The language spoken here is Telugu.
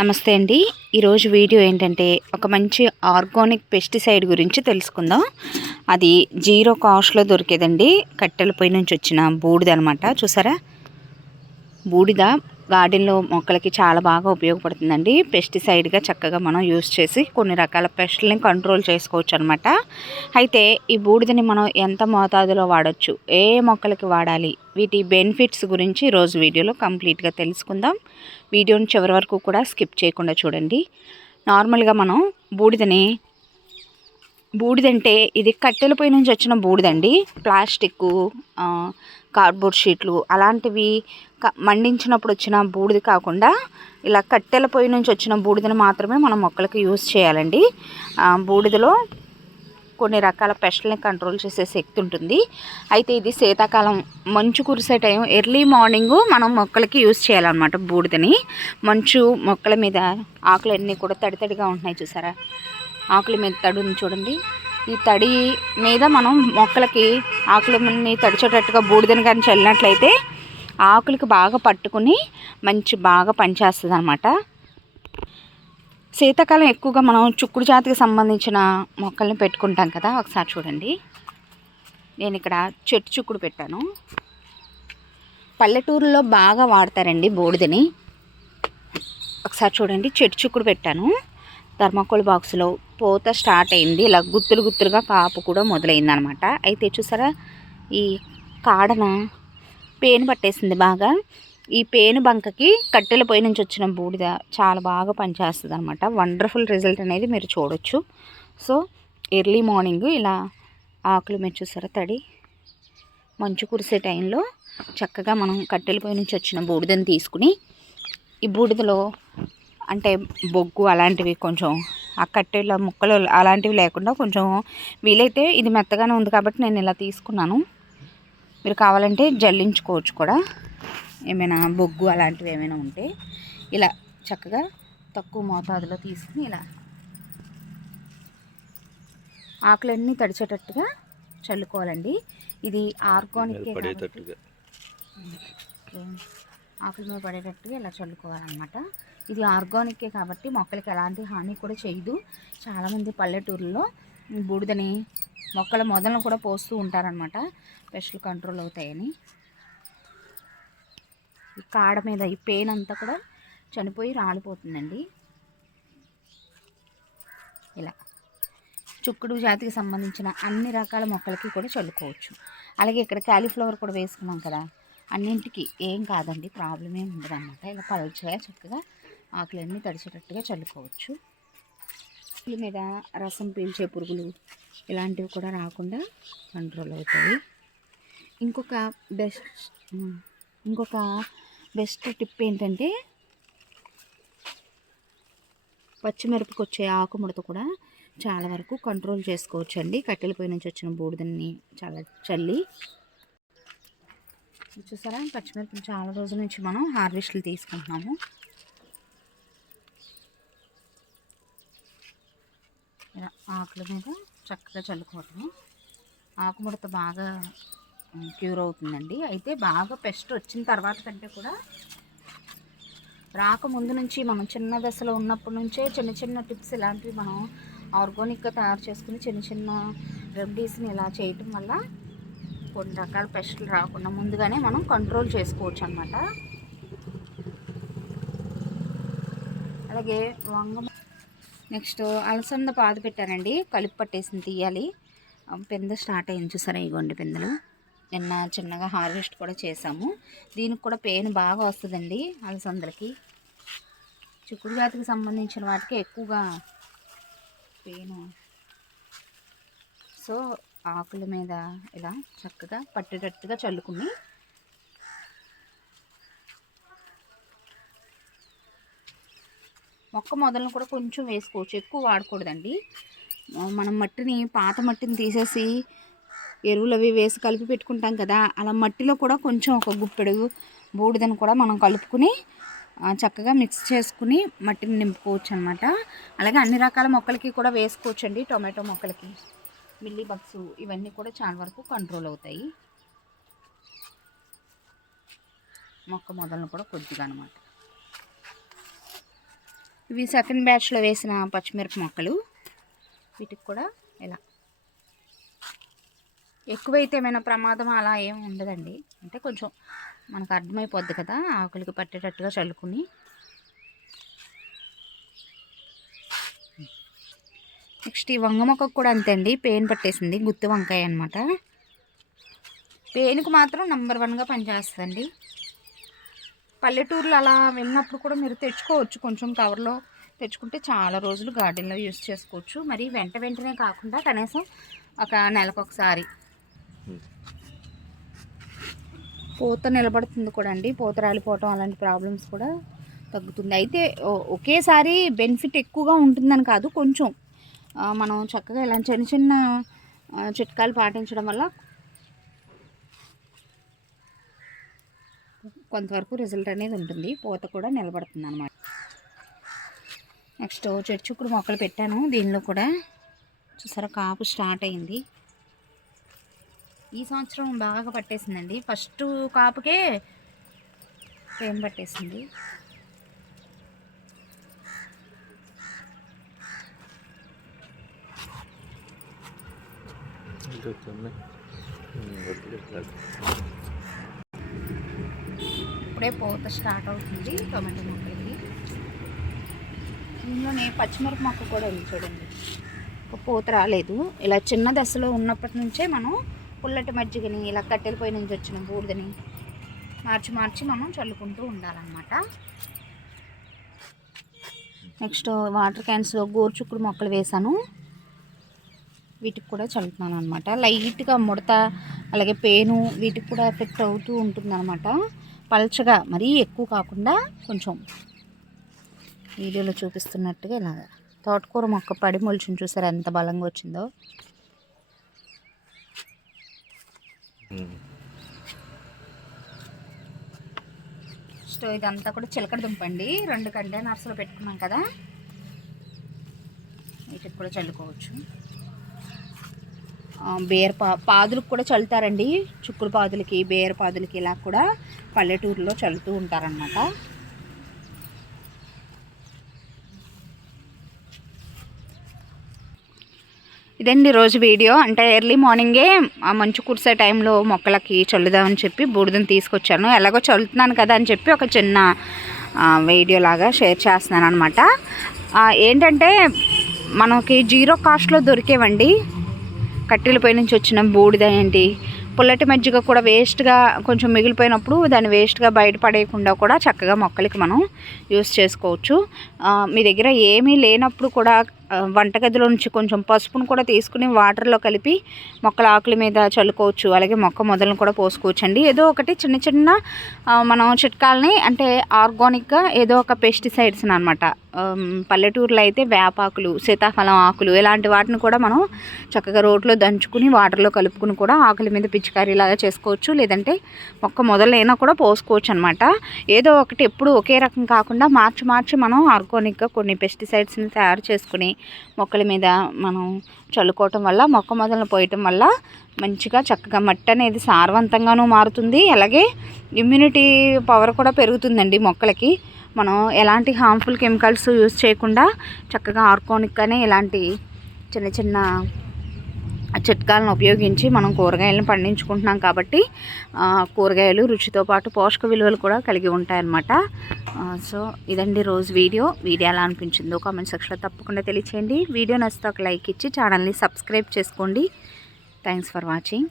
నమస్తే అండి. ఈరోజు వీడియో ఏంటంటే ఒక మంచి ఆర్గానిక్ పెస్టిసైడ్ గురించి తెలుసుకుందాం. అది జీరో కాస్ట్లో దొరికేదండి. కట్టెల పొయ్యి నుంచి వచ్చిన బూడిద అనమాట. చూసారా, బూడిద గార్డెన్లో మొక్కలకి చాలా బాగా ఉపయోగపడుతుందండి. పెస్టిసైడ్గా చక్కగా మనం యూస్ చేసి కొన్ని రకాల పెస్ట్లని కంట్రోల్ చేసుకోవచ్చు అనమాట. అయితే ఈ బూడిదని మనం ఎంత మోతాదులో వాడచ్చు, ఏ మొక్కలకి వాడాలి, వీటి బెనిఫిట్స్ గురించి ఈరోజు వీడియోలో కంప్లీట్గా తెలుసుకుందాం. వీడియోని చివరి వరకు కూడా స్కిప్ చేయకుండా చూడండి. నార్మల్గా మనం బూడిదంటే ఇది కట్టెల పొయ్యి నుంచి వచ్చిన బూడిదండి. ప్లాస్టిక్, కార్డ్బోర్డ్ షీట్లు అలాంటివి మండించినప్పుడు వచ్చిన బూడిద కాకుండా ఇలా కట్టెల పొయ్యి నుంచి వచ్చిన బూడిదని మాత్రమే మనం మొక్కలకి యూజ్ చేయాలండి. బూడిదలో కొన్ని రకాల పెస్ట్లని కంట్రోల్ చేసే శక్తి ఉంటుంది. అయితే ఇది శీతాకాలం మంచు కురిసే టైం ఎర్లీ మార్నింగ్ మనం మొక్కలకి యూజ్ చేయాలన్నమాట. బూడిదని మంచు మొక్కల మీద ఆకులన్నీ కూడా తడితడిగా ఉంటున్నాయి చూసారా, ఆకుల మీద తడి ఉంది చూడండి. ఈ తడి మీద మనం మొక్కలకి ఆకులన్నీ తడిచేటట్టుగా బూడిదని కానీ చల్లినట్లయితే ఆకులకి బాగా పట్టుకుని బాగా పనిచేస్తుంది అనమాట. శీతాకాలం ఎక్కువగా మనం చుక్కుడు జాతికి సంబంధించిన మొక్కల్ని పెట్టుకుంటాం కదా. ఒకసారి చూడండి, నేను ఇక్కడ చెట్టు చుక్కుడు పెట్టాను. పల్లెటూరులో బాగా వాడతారండి బూడిదని. ఒకసారి చూడండి, చెట్టు చుక్కుడు పెట్టాను. థర్మాకోల్ బాక్స్లో పూత స్టార్ట్ అయింది. ఇలా గుత్తులు గుత్తులుగా కాపు కూడా మొదలైంది అనమాట. అయితే చూసారా, ఈ కాడన పేను పట్టేసింది బాగా. ఈ పేను బంకకి కట్టెల పొయ్యి నుంచి వచ్చిన బూడిద చాలా బాగా పనిచేస్తుంది అనమాట. వండర్ఫుల్ రిజల్ట్ అనేది మీరు చూడొచ్చు. సో ఎర్లీ మార్నింగ్ ఇలా ఆకులు మీరు చూసారా, తడి మంచు కురిసే టైంలో చక్కగా మనం కట్టెల పొయ్యి నుంచి వచ్చిన బూడిదని తీసుకుని ఈ బూడిదలో అంటే బొగ్గు అలాంటివి కొంచెం ఆ కట్టెల ముక్కలు అలాంటివి లేకుండా కొంచెం వీలైతే, ఇది మెత్తగానే ఉంది కాబట్టి నేను ఇలా తీసుకున్నాను. మీరు కావాలంటే జల్లించుకోవచ్చు కూడా. ఏమైనా బొగ్గు అలాంటివి ఏమైనా ఉంటే ఇలా చక్కగా తక్కువ మోతాదులో తీసుకుని ఇలా ఆకులన్నీ తడిచేటట్టుగా చల్లుకోవాలండి. ఇది ఆర్గానిక్ ఆకుల మీద పడేటట్టుగా ఇలా చల్లుకోవాలన్నమాట. ఇది ఆర్గానికే కాబట్టి మొక్కలకి ఎలాంటి హాని కూడా చేయదు. చాలామంది పల్లెటూరులో బూడిదని మొక్కల మొదలను కూడా పోస్తూ ఉంటారనమాట, పెస్టులు కంట్రోల్ అవుతాయని. ఈ కాడ మీద ఈ పెయిన్ అంతా కూడా చనిపోయి రాలిపోతుందండి. ఇలా చుక్కుడు జాతికి సంబంధించిన అన్ని రకాల మొక్కలకి కూడా చల్లుకోవచ్చు. అలాగే ఇక్కడ క్యాలీఫ్లవర్ కూడా వేసుకున్నాం కదా, అన్నింటికి ఏం కాదండి, ప్రాబ్లం ఏమి ఉండదు అనమాట. ఇలా పలుచగా చక్కగా ఆకులన్నీ తడిచేటట్టుగా చల్లుకోవచ్చు. ఆకుల మీద రసం పీల్చే పురుగులు ఇలాంటివి కూడా రాకుండా కంట్రోల్ అవుతాయి. ఇంకొక బెస్ట్ టిప్ ఏంటంటే, పచ్చిమిరపకు వచ్చే ఆకుముడత కూడా చాలా వరకు కంట్రోల్ చేసుకోవచ్చు అండి. కట్టెల పొయ్యి నుంచి వచ్చిన బూడిదని చాలా చల్లి. చూసారా, పచ్చిమిరపలు చాలా రోజుల నుంచి మనం హార్వెస్ట్లు తీసుకుంటున్నాము. ఇలా ఆకుల మీద చక్కగా చల్లుకోవటం, ఆకుముడత బాగా క్యూర్ అవుతుందండి. అయితే బాగా పెస్ట్ వచ్చిన తర్వాత కంటే కూడా రాకముందు నుంచి మనం చిన్న దశలో ఉన్నప్పటి నుంచే చిన్న చిన్న టిప్స్ ఇలాంటివి మనం ఆర్గానిక్గా తయారు చేసుకుని చిన్న చిన్న రెమెడీస్ని ఇలా చేయటం వల్ల కొన్ని రకాల పెస్టులు రాకుండా ముందుగానే మనం కంట్రోల్ చేసుకోవచ్చు అన్నమాట. అలాగే నెక్స్ట్ అలసంద పాదు పెట్టానండి, కలుపు పట్టేసింది, తీయాలి. పెంద స్టార్ట్ అయింది చూసారా, ఇగోండి పెందలు. నిన్న చిన్నగా హార్వెస్ట్ కూడా చేసాము. దీనికి కూడా పెయిన్ బాగా వస్తుందండి అలసందలకి. చిక్కుడు జాతికి సంబంధించిన వాటికి ఎక్కువగా పెయిన్. సో ఆకుల మీద ఇలా చక్కగా పట్టేటట్టుగా చల్లుకుని మొక్క మొదలను కూడా కొంచెం వేసుకోవచ్చు, ఎక్కువ వాడకూడదండి. మనం పాత మట్టిని తీసేసి ఎరువులు అవి వేసి కలిపి పెట్టుకుంటాం కదా, అలా మట్టిలో కూడా కొంచెం ఒక గుప్పెడు బూడిదని కూడా మనం కలుపుకుని చక్కగా మిక్స్ చేసుకుని మట్టిని నింపుకోవచ్చు అనమాట. అలాగే అన్ని రకాల మొక్కలకి కూడా వేసుకోవచ్చు అండి. టొమాటో మొక్కలకి మిల్లీ బగ్స్ ఇవన్నీ కూడా చాలా వరకు కంట్రోల్ అవుతాయి. మొక్క మొదలను కూడా కొద్దిగా అనమాట. ఇవి సెకండ్ బ్యాచ్లో వేసిన పచ్చిమిరప మొక్కలు. వీటికి కూడా ఇలా ఎక్కువైతే ఏమైనా ప్రమాదం అలా ఏం ఉండదండి. అంటే కొంచెం మనకు అర్థమైపోద్ది కదా, ఆకులకి పట్టేటట్టుగా చల్లుకుని. నెక్స్ట్ ఈ వంగ మొక్కకు కూడా అంతే అండి, పేను పట్టేసింది. గుత్తి వంకాయ అనమాట. పేనుకు మాత్రం నెంబర్ 1గా పనిచేస్తుందండి. పల్లెటూరులో అలా వెళ్ళినప్పుడు కూడా మీరు తెచ్చుకోవచ్చు, కొంచెం కవర్లో తెచ్చుకుంటే చాలా రోజులు గార్డెన్లో యూస్ చేసుకోవచ్చు. మరి వెంటనే కాకుండా కనీసం ఒక నెలకొకసారి. పూత నిలబడుతుంది కూడా అండి, పూత రాలిపోవటం అలాంటి ప్రాబ్లమ్స్ కూడా తగ్గుతుంది. అయితే ఒకేసారి బెనిఫిట్ ఎక్కువగా ఉంటుందని కాదు, కొంచెం మనం చక్కగా ఇలా చిన్న చిట్కాలు పాటించడం వల్ల కొంతవరకు రిజల్ట్ అనేది ఉంటుంది. పూత కూడా నిలబడుతుంది అన్నమాట. నెక్స్ట్ చెట్టు చుక్కుడు మొక్కలు పెట్టాను. దీనిలో కూడా చూసారా కాపు స్టార్ట్ అయింది. ఈ సంవత్సరం బాగా పట్టేసిందండి. ఫస్ట్ కాపుకే పేను పట్టేసింది. ఇప్పుడే పూత స్టార్ట్ అవుతుంది టొమాటో మొక్కలకి. దీనిలోనే పచ్చిమిరప మొక్క కూడా ఉంది చూడండి, పూత రాలేదు. ఇలా చిన్న దశలో ఉన్నప్పటి నుంచే మనం పుల్లటి మజ్జిగని, ఇలా కట్టెలపై నుంచి వచ్చిన బూడిదని మార్చి మనం చల్లుకుంటూ ఉండాలన్నమాట. నెక్స్ట్ వాటర్ క్యాన్స్లో గోరుచుక్కుడు మొక్కలు వేసాను, వీటికి కూడా చల్లుతున్నాను అనమాట. లైట్గా ముడత అలాగే పేను వీటికి కూడా ఎఫెక్ట్ అవుతూ ఉంటుంది అనమాట. పల్చగా మరీ ఎక్కువ కాకుండా కొంచెం వీడియోలో చూపిస్తున్నట్టుగా ఇలాగా. తోటకూర మొక్క పడి మొలిచింది చూసారా ఎంత బలంగా వచ్చిందో. సో ఇదంతా కూడా చిలకడ దుంపండి. 2 కంటైనర్స్లో పెట్టుకున్నాం కదా, వీటికి కూడా చల్లుకోవచ్చు. బేర పాదులకు కూడా చల్లుతారండి. చుక్కుడు పాదులకి, బేర పాదులకి ఇలా కూడా పల్లెటూరులో చల్లుతూ ఉంటారనమాట. ఇదండి రోజు వీడియో. అంటే ఎర్లీ మార్నింగే ఆ మంచు కురిసే టైంలో మొక్కలకి చల్లుదామని చెప్పి బూడిదని తీసుకొచ్చాను. ఎలాగో చల్లుతున్నాను కదా అని చెప్పి ఒక చిన్న వీడియో లాగా షేర్ చేస్తున్నాను అనమాట. ఏంటంటే మనకి 0 కాస్ట్లో దొరికేవండి. కట్టెలపై నుంచి వచ్చిన బూడిద ఏంటి, పుల్లటి మజ్జిగ కూడా వేస్ట్గా కొంచెం మిగిలిపోయినప్పుడు దాన్ని వేస్ట్గా బయటపడేయకుండా కూడా చక్కగా మొక్కలకి మనం యూస్ చేసుకోవచ్చు. మీ దగ్గర ఏమీ లేనప్పుడు కూడా వంటగదిలో నుంచి కొంచెం పసుపును కూడా తీసుకుని వాటర్లో కలిపి మొక్కల ఆకుల మీద చల్లుకోవచ్చు. అలాగే మొక్క మొదలను కూడా పోసుకోవచ్చు అండి. ఏదో ఒకటి చిన్న మనం చిట్కాలని, అంటే ఆర్గానిక్గా ఏదో ఒక పెస్టిసైడ్స్ అనమాట. పల్లెటూరులో అయితే వేపాకులు, సీతాఫలం ఆకులు ఇలాంటి వాటిని కూడా మనం చక్కగా రోట్లో దంచుకుని వాటర్లో కలుపుకుని కూడా ఆకుల మీద పిచికారీలాగా చేసుకోవచ్చు. లేదంటే మొక్క మొదలైనా కూడా పోసుకోవచ్చు అనమాట. ఏదో ఒకటి ఎప్పుడు ఒకే రకం కాకుండా మార్చి మనం ఆర్గానిక్గా కొన్ని పెస్టిసైడ్స్ని తయారు చేసుకుని మొక్కల మీద మనం చల్లుకోవటం వల్ల, మొక్క మొదలను పోయటం వల్ల మంచిగా చక్కగా మట్టి అనేది సారవంతంగానూ మారుతుంది. అలాగే ఇమ్యూనిటీ పవర్ కూడా పెరుగుతుందండి మొక్కలకి. మనం ఎలాంటి హార్మ్ఫుల్ కెమికల్స్ యూజ్ చేయకుండా చక్కగా ఆర్గానిక్గానే ఇలాంటి చిన్న చిట్కాలను ఉపయోగించి మనం కూరగాయలను పండించుకుంటున్నాం కాబట్టి కూరగాయలు రుచితో పాటు పోషక విలువలు కూడా కలిగి ఉంటాయన్నమాట. సో ఇదండి రోజు వీడియో ఎలా అనిపించిందో కామెంట్ సెక్షన్లో తప్పకుండా తెలియచేయండి. వీడియో నచ్చితే ఒక లైక్ ఇచ్చి ఛానల్ని సబ్స్క్రైబ్ చేసుకోండి. Thanks for watching.